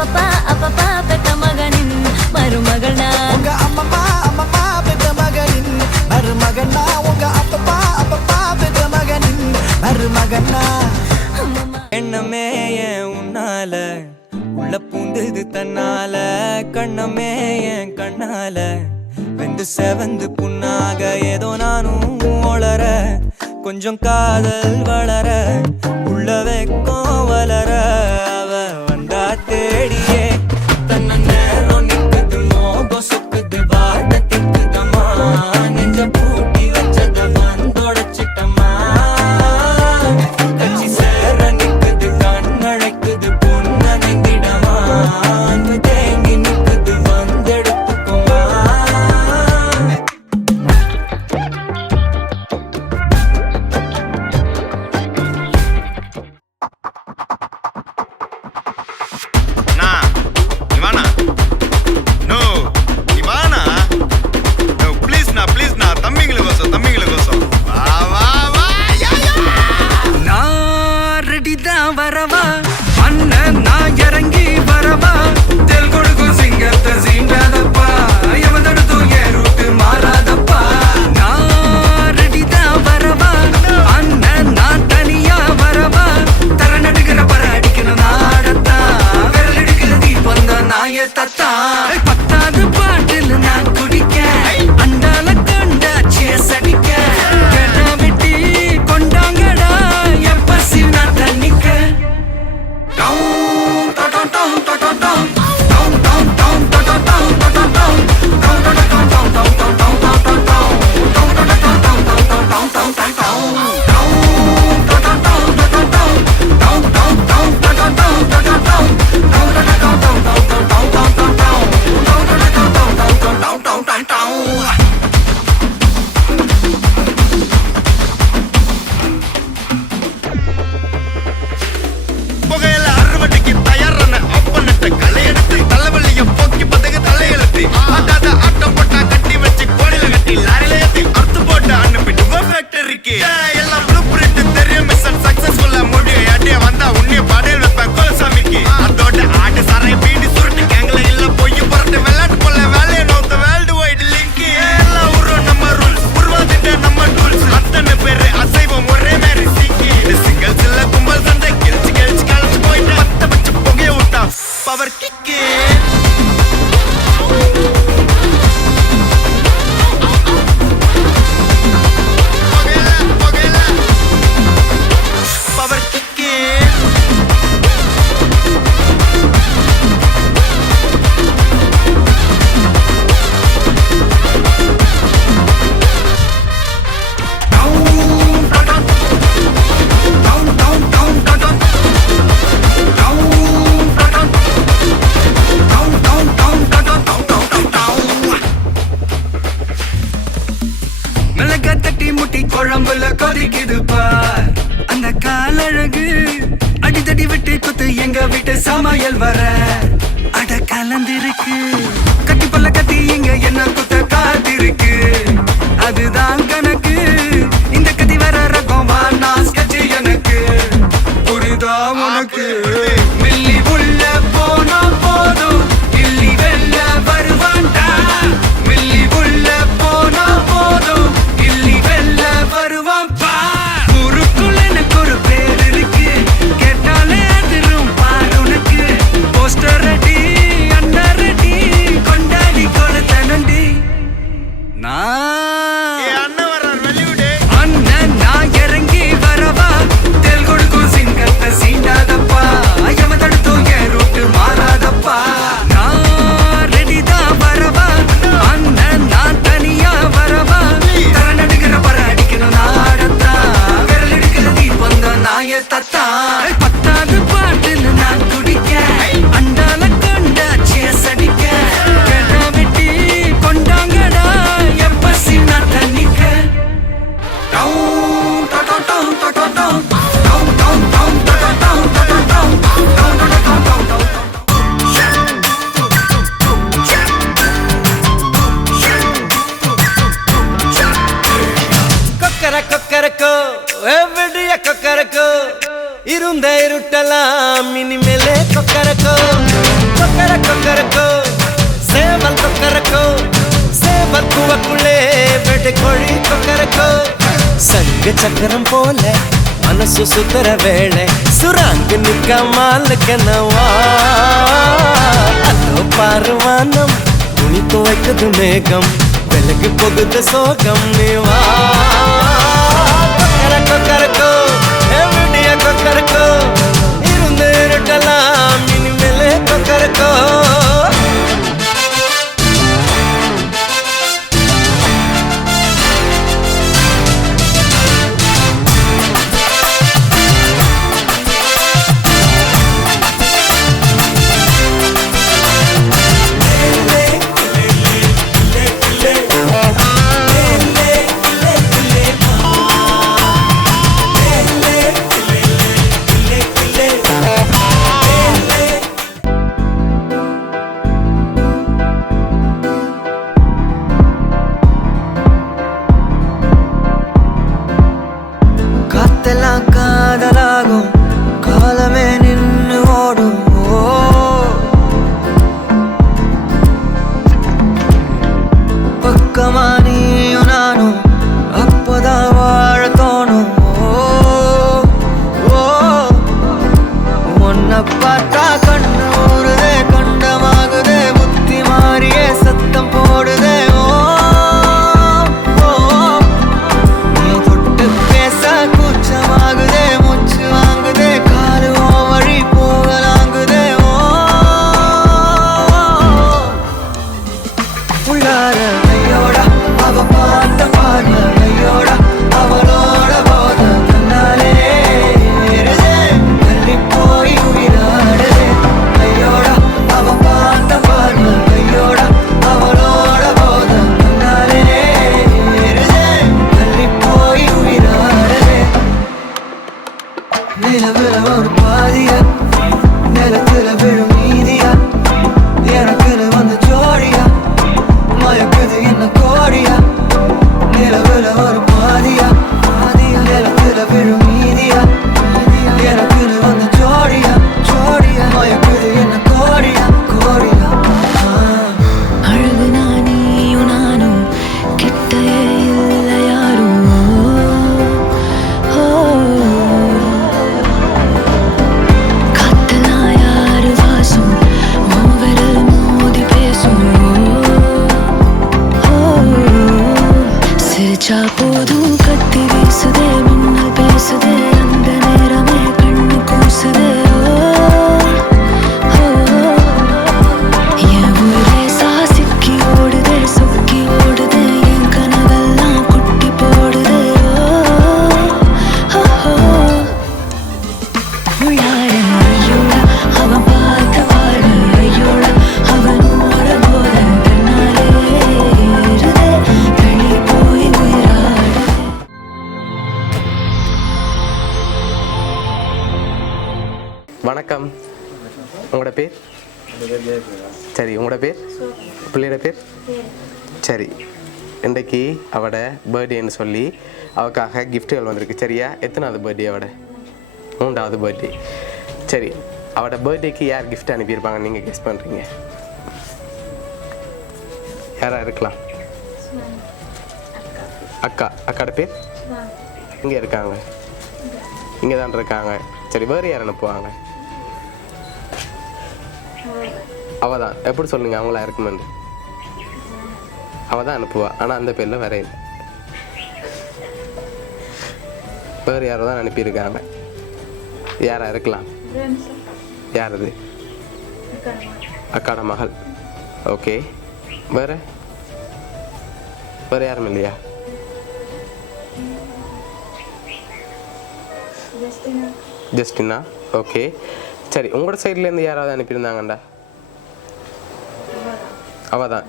அப்பப்பா அப்பப்பா பெத்த மகனின் மருமகனா உங்க அம்மம்மா அம்மம்மா பெத்த மகனின் மருமகனா உங்க அப்பப்பா அப்பப்பா பெத்த மகனின் மருமகனா எண்ணமே ஏன் உன்னால உள்ள பூந்தது தன்னால கண்ணமே என் கண்ணால வெந்து செவந்து புண்ணாக ஏதோ நானும் ஒளர கொஞ்சம் காதல் வளர உள்ள வெக்கம் வளர அவ வந்தா தேடியே தன்ன நேரம் நிக்குது மோகம் சொக்குது வார்த்தை திக்குதம்மா நெஞ்ச பூட்டி வச்சத வந்தொடச்சிட்டம்மா கட்சி சேர நிக்குது கண்ணழைக்குது பொண்ண நெங்கிடமா அன்பு தேங்கி நிக்குது வந்தெடுத்துக்குமா வரவா அண்ணன் நான் இறங்கி வரவா தெல் கொடுக்கும் சிங்கத்தை சீண்டாதப்பா எவன் தடுத்தும் ஏ ரூட்டு மாறாதப்பா நான் ரெடிதான் வரவா அண்ணன் நான் தனியா வரவா தர நடுக்கிற பர அடிக்கணும் நாடத்தான் விரல் எடுக்கிற தீபம் தான் நாய தத்தா பத்தாவது பாட்டில் நான் குடிக்க அண்டால கொண்டா சேஸ் அடிக்க கேட்டா விட்டி கொண்டாங்கடா எப்ப சீனா தண்ணிக்க குழம்புல கொதிக்குது பார் அந்த காலழகு அடித்தடி விட்டு குத்து எங்க வீட்டு சமையல் வர அட கலந்திருக்கு கட்டி பல்ல கட்டி இங்க என்ன குத்த காத்திருக்கு அதுதான் கணக்கு இந்த கதி வர ரகம் வானா ஸ்கெட்ச் எனக்கு புரிதா உனக்கு மில்லி உள்ள போனா போதும் இல்லி வெல்ல வருவான்டா மில்லி உள்ள போனா போதும் இல்லி வெல்ல வருவான் பார் ஊருக்குள்ள எனக்கு ஒரு பேர் இருக்கு கேட்டாலே அதிரும் பார் உனக்கு போஸ்டர் ரெடி அண்டர் ரெடி கூவுது கோழி கொக்கரக்கோ. சங்க சக்கரம் போல மனசு சுத்தர வேளை சுராங்கு நிற்காமலுக்கென்னவா அதோ பாருவானம் துணி துவைக்குது மேகம் விலகு போகுது சோகம் நீவா கொக்கரக்கோ எவிடிய கொக்கரக்கோ இருந்து இருட்டலாம் இனிமேலே கொக்கரக்கோ. காத்தெல்லாம் காதலாகும் காலமே நின்று ஓடும் பக்கமா நீயும் நானும் அப்பதான் வாழ தோணும் உன்னை பார்த்தா கண்ணு ஊறுதே கண்டமாகுதே புத்தி மாறியே சத்தம் போடுதே கூச்சமாகுதே மூச்சு வாங்குதே காலு வழி போகலாங்குதே உள்ளார ஐயோடா அவ பார்த்த பார்வை ஐயோடா அவளோட போத கண்ணாலே தள்ளி போய் உயிராடுதே ஐயோடா அவ பார்த்த பார்வை ஐயோடா அவளோட போத கண்ணாலே தள்ளி போய் உயிராடுதே. நிலவுல ஒரு பாதியா நிலத்துல விழும் மீதியா எனக்குன்னு வந்து ஜோடியா மயக்குது என்ன கோடியா. நிலவுல ஒரு பாதியா நிலத்துல விழும் மீதியா எனக்குன்னு வந்து ஜோடியா மயக்குது என்ன கோடியா. அழகு நானியும் நானும் கிட்டயே இல்லை யாரும் காத்தெல்லாம் யாரு வாசம் விரல் மோதி பேசும் சிரிச்சா போதும் கத்தி வீசுதே மின்னல் பேசுதே அந்த நேரமே கண்ணு கூசுதே என் ஊரே சாசிக்கி ஓடுதே சொக்கி ஓடுதே என் கனவெல்லாம் குட்டி போடுதே உள்ளார ஐயோடா அவன் பார்த்த பார்வை ஐயோடா அவனோட போத கண்ணாலே தள்ளி போய் உயிராடு. வணக்கம். உங்களோட பேர்? சரி, உங்களோட பேர்? பிள்ளையோட பேர்? சரி, இன்றைக்கு அவட பர்த்டேன்னு சொல்லி அவக்காக கிஃப்ட்டுகள் வந்திருக்கு. சரியா? எத்தனாவது பர்த்டே அவட? 3வது பர்த்டே. சரி, அவட பர்த்டேக்கு யார் கிஃப்ட் அனுப்பியிருப்பாங்க நீங்கள் கெஸ் பண்ணுறீங்க? யாராக இருக்கலாம்? அக்காட பேர்? இங்கே இருக்காங்க, இங்கே தான் இருக்காங்க. சரி, வேறு யார் அனுப்புவாங்க? அவள் தான். எப்படி சொல்லுங்க அவங்களா இருக்குமென்று? அவள் தான் அனுப்புவா, ஆனால் அந்த பேரில் வேற இல்லை. வேறு யாரோ தான் அனுப்பியிருக்காங்க. யாராக இருக்கலாம்? யார் அது? அக்காட மகள். ஓகே, வேறு யாரும் இல்லையா? ஜஸ்டினா. ஓகே, சரி, உங்களோட சைட்லேருந்து யாராவது அனுப்பியிருந்தாங்கண்டா? அவள் தான்.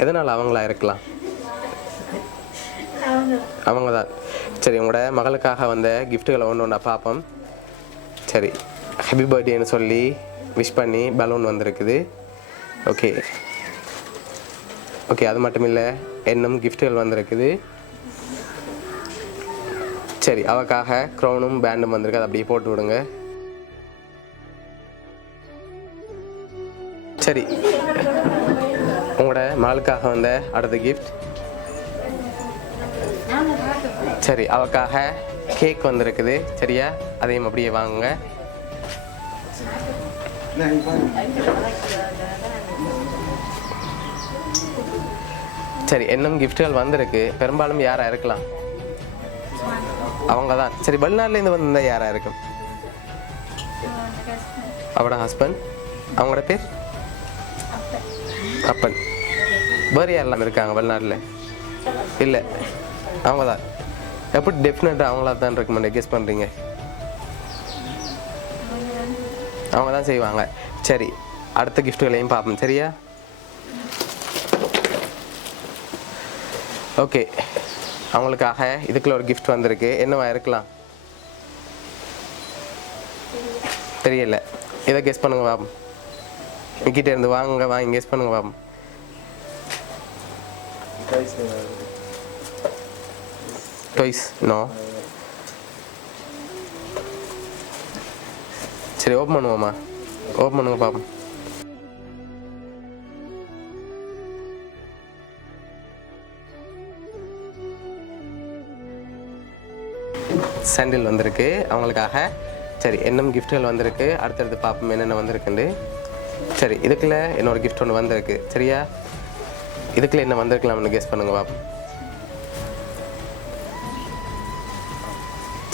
எதனால் அவங்களா இருக்கலாம்? அவங்க தான். சரி, உங்களோட மகளுக்காக வந்த கிஃப்ட்டுகளை ஒன்று பார்ப்போம். சரி, ஹாப்பி பர்த்டேன்னு சொல்லி விஷ் பண்ணி பலூன் வந்திருக்குது. ஓகே, அது மட்டும் இல்லை, இன்னும் கிஃப்ட்டுகள் வந்திருக்குது. சரி, அவக்காக க்ரௌனும் பேண்டும் வந்திருக்கு. அதை அப்படியே போட்டு விடுங்க. சரி, உங்களோட மகளுக்காக வந்த அடுத்த கிஃப்ட் சரி அவக்காக கேக் வந்திருக்குது சரியா, அதையும் அப்படியே வாங்குங்க. சரி இன்னும் கிஃப்ட்கள் வந்திருக்கு, பெரும்பாலும் யாரா இருக்கலாம்? அவங்க தான். சரி வெளிநாட்டிலேருந்து வந்திருந்தா யாரா இருக்கும்? அவட ஹஸ்பண்ட். அவங்களோட பேர் அப்பன். வேறு யாரெல்லாம் இருக்காங்க வெளிநாட்டில்? இல்லை அவங்க தான். எப்படி டெஃபினட்டாக அவங்களா தான் இருக்குமெண்ட் கெஸ் பண்ணுறீங்க? அவங்க தான் செய்வாங்க. சரி அடுத்த கிஃப்ட்டுகளையும் பார்ப்போம் சரியா. ஓகே அவங்களுக்காக இதுக்குள்ள ஒரு கிஃப்ட் வந்திருக்கு. என்னவா இருக்கலாம் தெரியல. இதை கெஸ் பண்ணுங்க பாப்போம். மிக்கிட்ட இருந்து வாங்கி கெஸ் பண்ணுங்க பாப்போம். Toys no. சரி ஓப்பன் பண்ணுவோமா? ஓப்பன் பண்ணுங்க பாப்போம். சாண்டில் வந்திருக்கு அவங்களுக்காக. சரி இன்னும் கிஃப்ட்கள் வந்திருக்கு, அடுத்தடுத்து பார்ப்போம் என்னென்ன வந்திருக்குண்டு. சரி இதுக்குள்ள இன்னொரு கிஃப்ட் ஒன்று வந்திருக்கு சரியா. இதுக்குள்ள என்ன வந்திருக்கலாம்னு கெஸ் பண்ணுங்க பாப்போம்.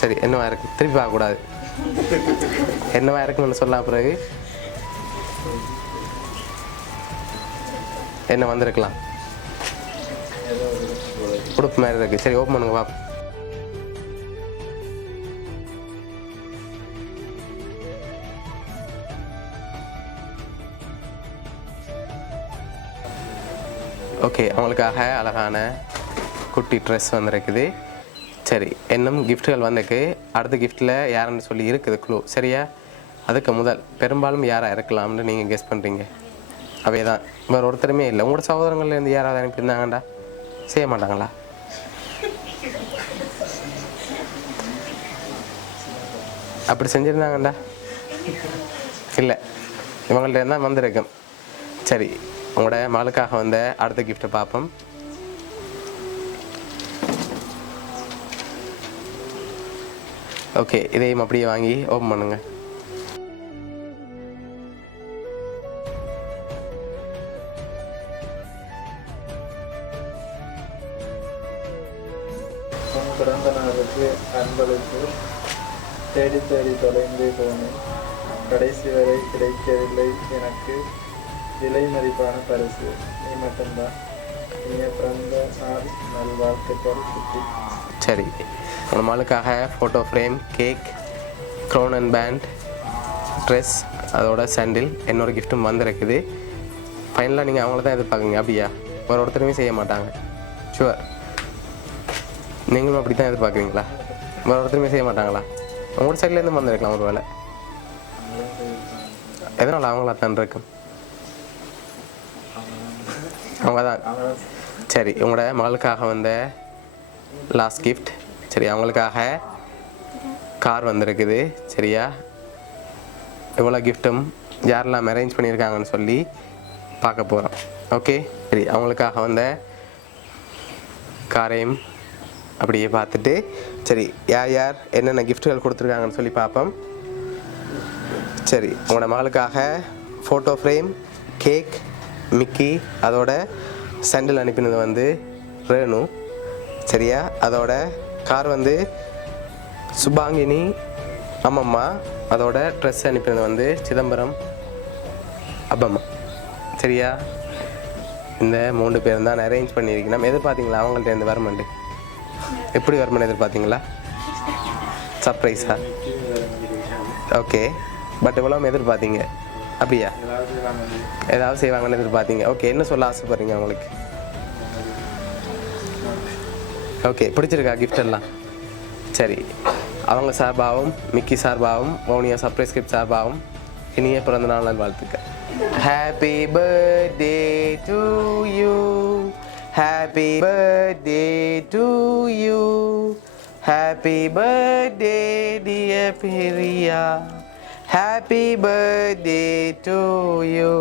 சரி என்னவா இருக்கு? திருப்பி பார்க்கக்கூடாது. என்னவா இருக்குன்னு சொல்லலாம். பிறகு என்ன வந்திருக்கலாம்? உடுப்பு மாதிரி இருக்கு. சரி ஓப்பன் பண்ணுங்க பாப்போம். ஓகே அவங்களுக்காக அழகான குட்டி ட்ரெஸ் வந்திருக்குது. சரி இன்னும் கிஃப்ட்டுகள் வந்திருக்கு. அடுத்த கிஃப்ட்டில் யாருன்னு சொல்லி இருக்குது க்ளூ சரியா. அதுக்கு முதல் பெரும்பாலும் யாராக இருக்கலாம்னு நீங்கள் கெஸ் பண்ணுறீங்க? அவை தான். வேறு ஒருத்தருமே இல்லை. உங்களோட சகோதரங்கள்லேருந்து யாராவது அனுப்பியிருந்தாங்கண்டா? செய்ய மாட்டாங்களா? அப்படி செஞ்சுருந்தாங்கண்டா? இல்லை இவங்கள்ட்ட தான் வந்திருக்கும். சரி உங்களோட மகளுக்காக வந்த அடுத்த கிஃப்ட்டை பார்ப்போம். ஓகே இதையும் அப்படியே வாங்கி ஓப்பன் பண்ணுங்க. பிறந்த நாளுக்கு அன்பளிப்பு. தேடி தேடி தொலைந்தே போனேன், கடைசி வரை கிடைக்கவில்லை எனக்கு விலை மதிப்பான பரிசு. நீ மட்டும்தான். இனிய பிறந்த நாள் நல்வாழ்த்துக்கள் குட்டி. சரி உங்கள் மகளுக்காக photo frame, cake, crown and band, dress, அதோட சாண்டில், இன்னொரு கிஃப்ட்டும் வந்திருக்குது. ஃபைனலாக நீங்கள் அவங்கள தான் எதிர்பார்க்குங்க அப்படியா? ஒரு ஒருத்தருமே செய்ய மாட்டாங்க. ஷுவர் நீங்களும் அப்படி தான் எதிர்பார்க்குறீங்களா? வேறு ஒருத்தருமே செய்ய மாட்டாங்களா? உங்களோட சைட்லேருந்து வந்திருக்கலாம் ஒரு வேலை. எதனால் அவங்களா தான் இருக்கும்? அவங்க தான். சரி உங்களோட மகளுக்காக வந்த லாஸ்ட் கிஃப்ட். சரி அவங்களுக்காக கார் வந்திருக்குது சரியா. இவ்வளோ கிஃப்ட்டும் யாரெல்லாம் அரேஞ்ச் பண்ணியிருக்காங்கன்னு சொல்லி பார்க்க போகிறோம். ஓகே சரி அவங்களுக்காக வந்த காரையும் அப்படியே பார்த்துட்டு சரி யார் யார் என்னென்ன கிஃப்ட்டுகள் கொடுத்துருக்காங்கன்னு சொல்லி பார்ப்போம். சரி உங்களோட மகளுக்காக ஃபோட்டோ ஃப்ரேம், கேக், மிக்கி, அதோட சாண்டில் அனுப்பினது வந்து ரேணு சரியா. அதோட கார் வந்து சுபாங்கினி அம்மம்மா. அதோட ட்ரெஸ் அனுப்பினது வந்து சிதம்பரம் அப்பம்மா சரியா. இந்த 3 பேரும் தான் அரேஞ்ச் பண்ணியிருக்கணும். எதிர்பார்த்தீங்களா அவங்கள்ட்ட இருந்து வரமாண்டு? எப்படி வரமான்னு எதிர்பார்த்தீங்களா? சர்ப்ரைஸா? ஓகே பட் இவ்வளோ எதிர்பார்த்தீங்க அப்படியா? ஏதாவது செய்வாங்கன்னு எதிர்பார்த்தீங்க. ஓகே என்ன சொல்ல ஆசைப்படுறீங்க அவங்களுக்கு? ஓகே பிடிச்சிருக்கா கிஃப்ட் எல்லாம்? சரி அவங்க சார்பாகவும் மிக்கி சார்பாகவும் வவுனியா சர்ப்ரைஸ் கிஃப்ட் சார்பாகவும் இனிய பிறந்த நாள் வாழ்த்துக்கள். Happy birthday to you, happy birthday to you, happy birthday dear Priya, happy birthday to you.